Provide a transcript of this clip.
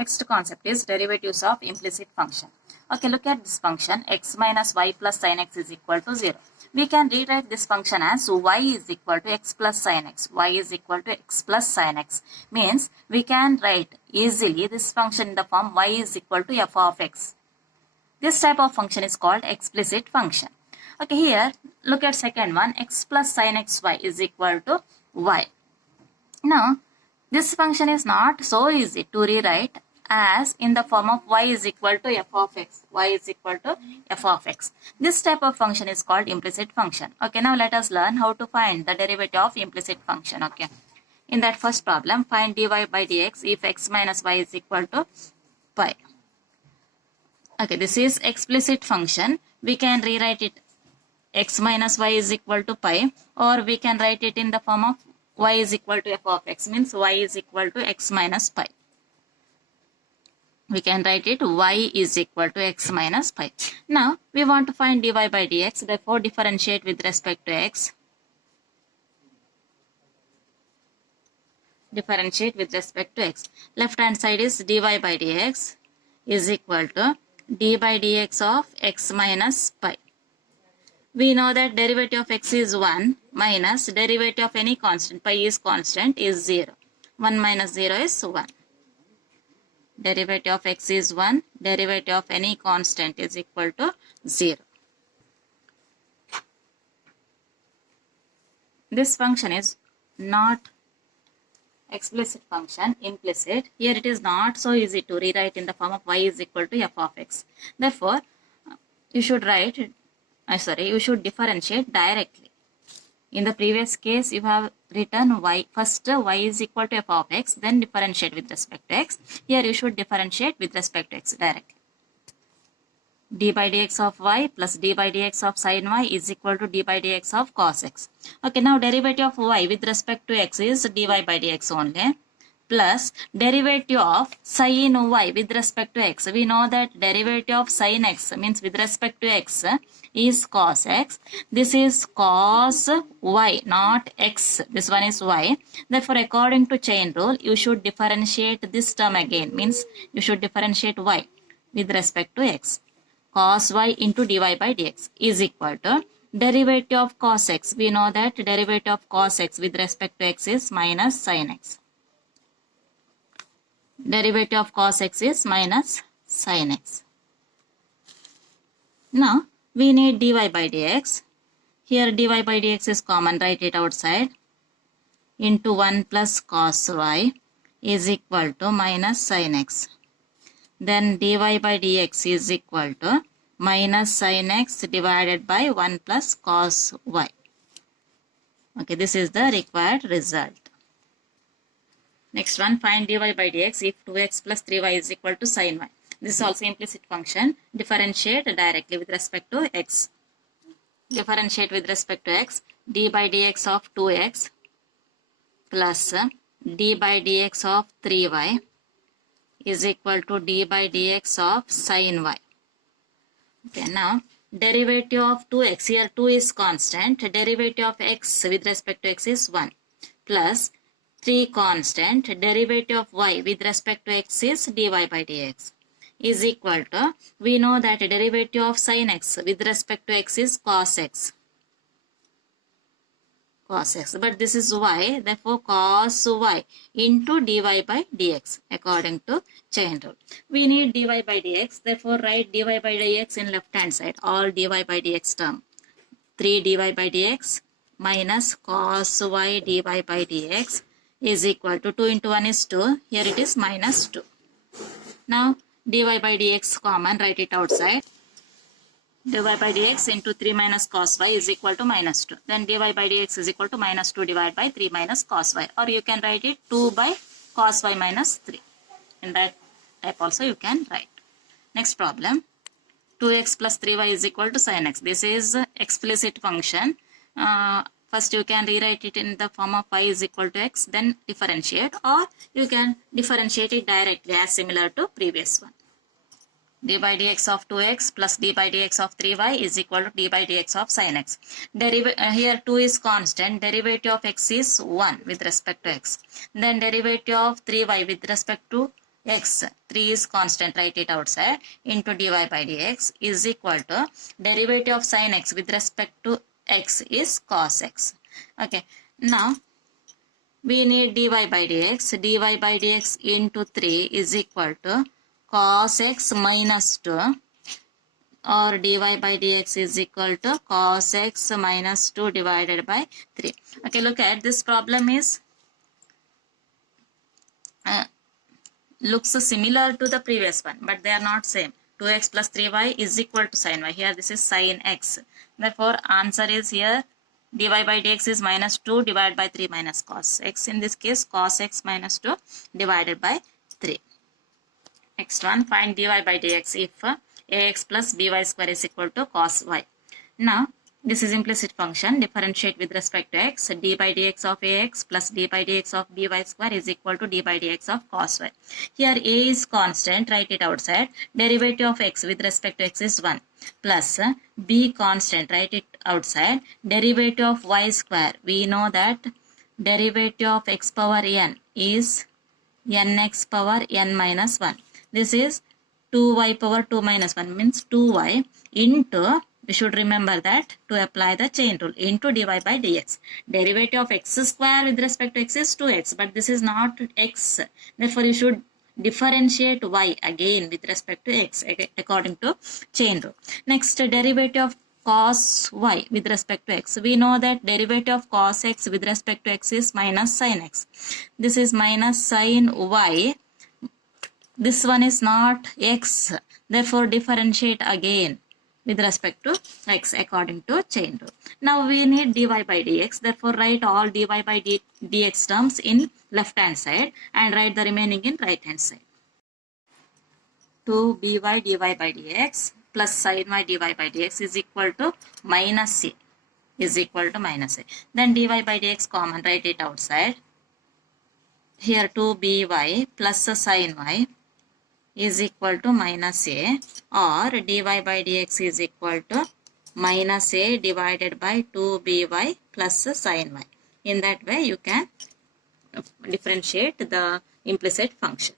Next concept is derivatives of implicit function. Okay, look at this function x minus y plus sin x is equal to 0. We can rewrite this function as y is equal to x plus sin x. Y is equal to x plus sin x. Means we can write easily this function in the form y is equal to f of x. This type of function is called explicit function. Okay, here look at second one, x plus sin xy is equal to y. Now, this function is not so easy to rewrite as in the form of y is equal to f of x. Y is equal to f of x. This type of function is called implicit function. Okay, now let us learn how to find the derivative of implicit function. Okay, in that first problem, find dy by dx if x minus y is equal to pi. Okay, this is explicit function. We can rewrite it x minus y is equal to pi, or we can write it in the form of y is equal to f of x, means y is equal to x minus pi. We can write it y is equal to x minus pi. Now, we want to find dy by dx, therefore differentiate with respect to x. Differentiate with respect to x. Left hand side is dy by dx is equal to d by dx of x minus pi. We know that derivative of x is 1 minus derivative of any constant, pi is constant, is 0. 1 minus 0 is 1. Derivative of x is 1, derivative of any constant is equal to 0. This function is not explicit function, implicit. Here it is not so easy to rewrite in the form of y is equal to f of x. Therefore, you should you should differentiate directly. In the previous case, you have written y. First, y is equal to f of x, then differentiate with respect to x. Here, you should differentiate with respect to x directly. D by dx of y plus d by dx of sin y is equal to d by dx of cos x. Okay, now derivative of y with respect to x is dy by dx only, plus derivative of sin y with respect to x. We know that derivative of sin x means with respect to x is cos x. This is cos y, not x. This one is y. Therefore, according to chain rule, you should differentiate this term again. Means you should differentiate y with respect to x. Cos y into dy by dx is equal to derivative of cos x. We know that derivative of cos x with respect to x is minus sin x. Derivative of cos x is minus sin x. Now, we need dy by dx. Here dy by dx is common, write it outside. Into 1 plus cos y is equal to minus sin x. Then dy by dx is equal to minus sin x divided by 1 plus cos y. Okay, this is the required result. Next one, find dy by dx if 2x plus 3y is equal to sin y. This is also implicit function. Differentiate directly with respect to x. Differentiate with respect to x. D by dx of 2x plus d by dx of 3y is equal to d by dx of sin y. Okay, now derivative of 2x, here 2 is constant. Derivative of x with respect to x is 1 plus 3 constant, derivative of y with respect to x is dy by dx is equal to, we know that derivative of sin x with respect to x is cos x. Cos x, but this is y, therefore cos y into dy by dx according to chain rule. We need dy by dx, therefore write dy by dx in left hand side, all dy by dx term. 3 dy by dx minus cos y dy by dx is equal to 2 into 1 is 2. Here it is minus 2. Now dy by dx common, write it outside. Dy by dx into 3 minus cos y is equal to minus 2. Then dy by dx is equal to minus 2 divided by 3 minus cos y. Or you can write it 2 by cos y minus 3. In that type also you can write. Next problem. 2x plus 3y is equal to sin x. This is explicit function. First you can rewrite it in the form of y is equal to x, then differentiate, or you can differentiate it directly as similar to previous one. D by dx of 2x plus d by dx of 3y is equal to d by dx of sin x. Here 2 is constant, derivative of x is 1 with respect to x. Then derivative of 3y with respect to x, 3 is constant, write it outside, into dy by dx is equal to derivative of sin x with respect to x is cos x. Okay, now we need dy by dx. dy by dx into 3 is equal to cos x minus 2, or dy by dx is equal to cos x minus 2 divided by 3. Okay, look at this problem is looks similar to the previous one, but they are not same. 2x plus 3y is equal to sin y. Here this is sin x. Therefore, answer is here dy by dx is minus 2 divided by 3 minus cos x. In this case, cos x minus 2 divided by 3. Next one, find dy by dx if ax plus by square is equal to cos y. Now, this is implicit function. Differentiate with respect to x. D by dx of ax plus d by dx of by square is equal to d by dx of cos y. Here a is constant. Write it outside. Derivative of x with respect to x is 1. Plus b constant. Write it outside. Derivative of y square. We know that derivative of x power n is nx power n minus 1. This is 2y power 2 minus 1 means 2y into, we should remember that to apply the chain rule, into dy by dx. Derivative of x square with respect to x is 2x, but this is not x. Therefore, you should differentiate y again with respect to x according to chain rule. Next, derivative of cos y with respect to x. We know that derivative of cos x with respect to x is minus sin x. This is minus sin y. This one is not x. Therefore, differentiate again with respect to x according to chain rule. Now, we need dy by dx. Therefore, write all dy by dx terms in left hand side and write the remaining in right hand side. 2by dy by dx plus sin y dy by dx is equal to minus a. Is equal to minus a. Then dy by dx common, write it outside. Here 2by plus sin y is equal to minus a, or dy by dx is equal to minus a divided by 2by plus sin y. In that way, you can differentiate the implicit function.